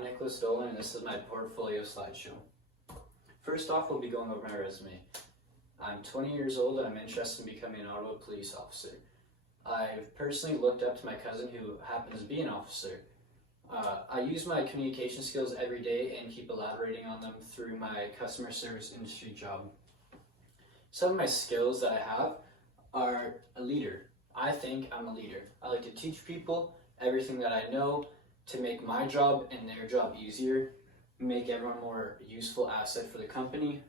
I'm Nicholas Dolan, and this is my portfolio slideshow. First off, we'll be going over my resume. I'm 20 years old and I'm interested in becoming an Ottawa police officer. I've personally looked up to my cousin who happens to be an officer. I use my communication skills every day and keep elaborating on them through my customer service industry job. Some of my skills that I have are a leader. I think I'm a leader. I like to teach people everything that I know to make my job and their job easier, make everyone more useful asset for the company.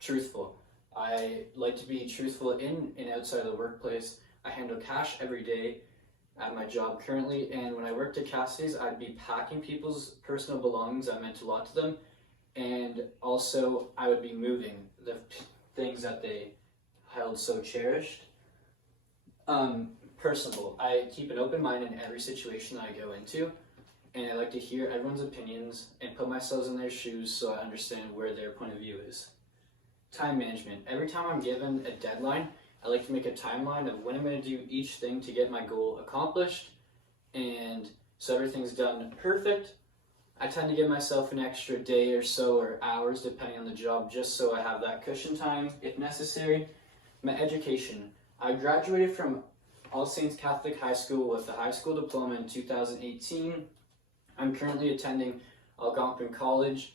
Truthful. I like to be truthful in and outside of the workplace. I handle cash every day at my job currently, and when I worked at Cassidy's, I'd be packing people's personal belongings that meant a lot to them, and also I would be moving the things that they held so cherished. Personable. I keep an open mind in every situation that I go into, and I like to hear everyone's opinions and put myself in their shoes so I understand where their point of view is. Time management. Every time I'm given a deadline, I like to make a timeline of when I'm going to do each thing to get my goal accomplished, and so everything's done perfect. I tend to give myself an extra day or so or hours depending on the job just so I have that cushion time if necessary. My education. I graduated from All Saints Catholic High School with a high school diploma in 2018. I'm currently attending Algonquin College,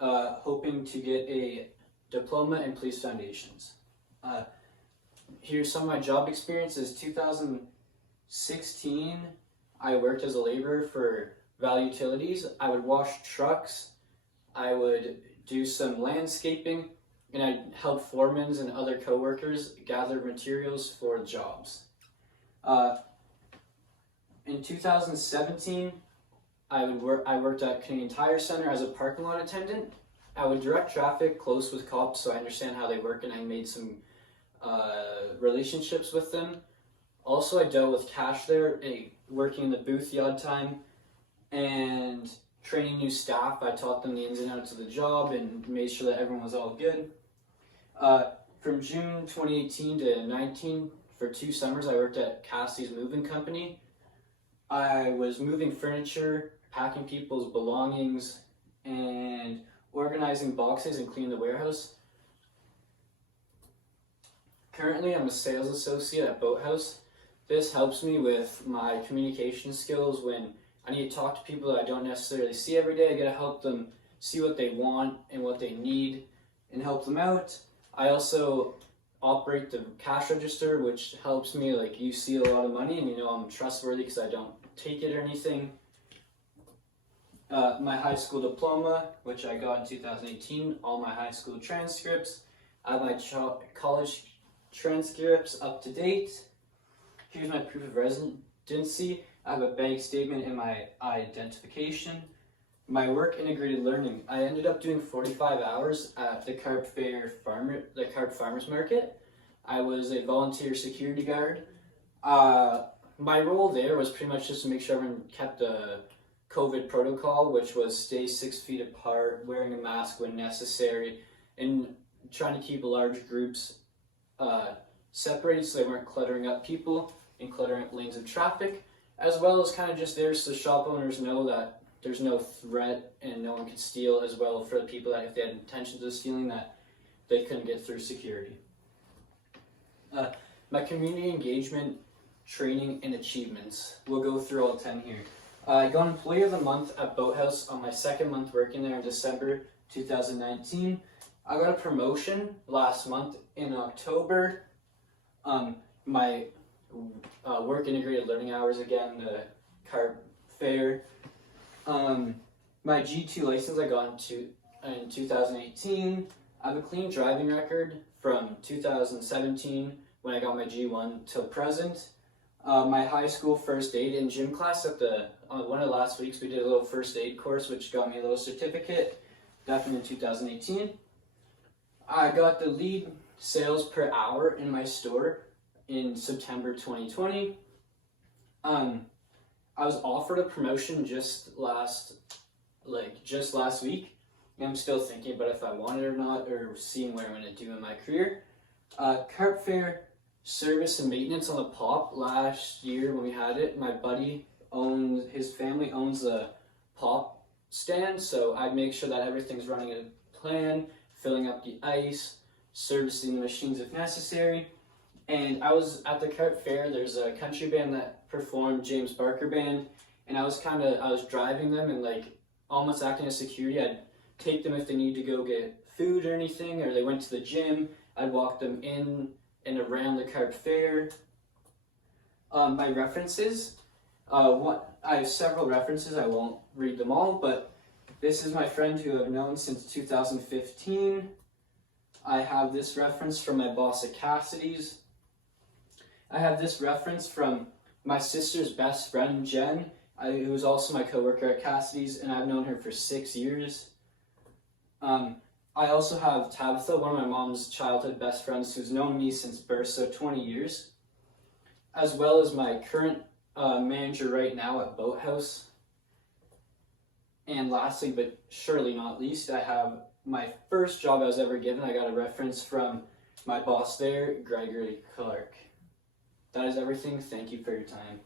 hoping to get a diploma in police foundations. Here's some of my job experiences. 2016, I worked as a laborer for Valley Utilities. I would wash trucks, I would do some landscaping, and I helped foremen and other co-workers gather materials for jobs. In 2017, I worked at Canadian Tire Center as a parking lot attendant. I would direct traffic close with cops so I understand how they work, and I made some relationships with them. Also, I dealt with cash there, working in the booth the odd time, and training new staff. I taught them the ins and outs of the job and made sure that everyone was all good. From June 2018 to 19, for 2 summers, I worked at Cassie's Moving Company. I was moving furniture, packing people's belongings, and organizing boxes and cleaning the warehouse. Currently, I'm a sales associate at Boathouse. This helps me with my communication skills when I need to talk to people that I don't necessarily see every day. I gotta help them see what they want and what they need and help them out. I also operate the cash register, which helps me, like, you see a lot of money and you know I'm trustworthy because I don't take it or anything. My high school diploma, which I got in 2018, all my high school transcripts. I have my college transcripts up to date. Here's my proof of residency. I have a bank statement and my identification. My work integrated learning. I ended up doing 45 hours at the Carp Farmers Market. I was a volunteer security guard. My role there was pretty much just to make sure everyone kept the COVID protocol, which was stay 6 feet apart, wearing a mask when necessary, and trying to keep large groups separated so they weren't cluttering up people and cluttering up lanes of traffic, as well as kind of just there so the shop owners know that there's no threat and no one could steal, as well for the people that if they had intentions of stealing that they couldn't get through security. My community engagement, training, and achievements. We'll go through all 10 here. I got Employee of the Month at Boathouse on my 2nd month working there in December 2019. I got a promotion last month in October. My work integrated learning hours again, the Carp Fair. My G2 license I got in 2018. I have a clean driving record from 2017 when I got my G1 till present. My high school first aid in gym class at one of the last weeks we did a little first aid course which got me a little certificate, definitely in 2018. I got the lead sales per hour in my store in September 2020. I was offered a promotion just last week. I'm still thinking about if I want it or not, or seeing what I'm going to do in my career. Carp Fair service and maintenance on the POP last year when we had it. My buddy his family owns the pop stand, so I make sure that everything's running as planned, filling up the ice, servicing the machines if necessary. And I was at the Cart Fair. There's a country band that performed, James Barker Band, and I was driving them and like almost acting as security. I'd take them if they need to go get food or anything, or they went to the gym. I'd walk them in and around the Cart Fair. My references, I have several references. I won't read them all, but this is my friend who I've known since 2015. I have this reference from my boss at Cassidy's. I have this reference from my sister's best friend, Jen, who was also my coworker at Cassidy's, and I've known her for 6 years. I also have Tabitha, one of my mom's childhood best friends, who's known me since birth, so 20 years, as well as my current manager right now at Boathouse. And lastly, but surely not least, I have my first job I was ever given. I got a reference from my boss there, Gregory Clark. That is everything. Thank you for your time.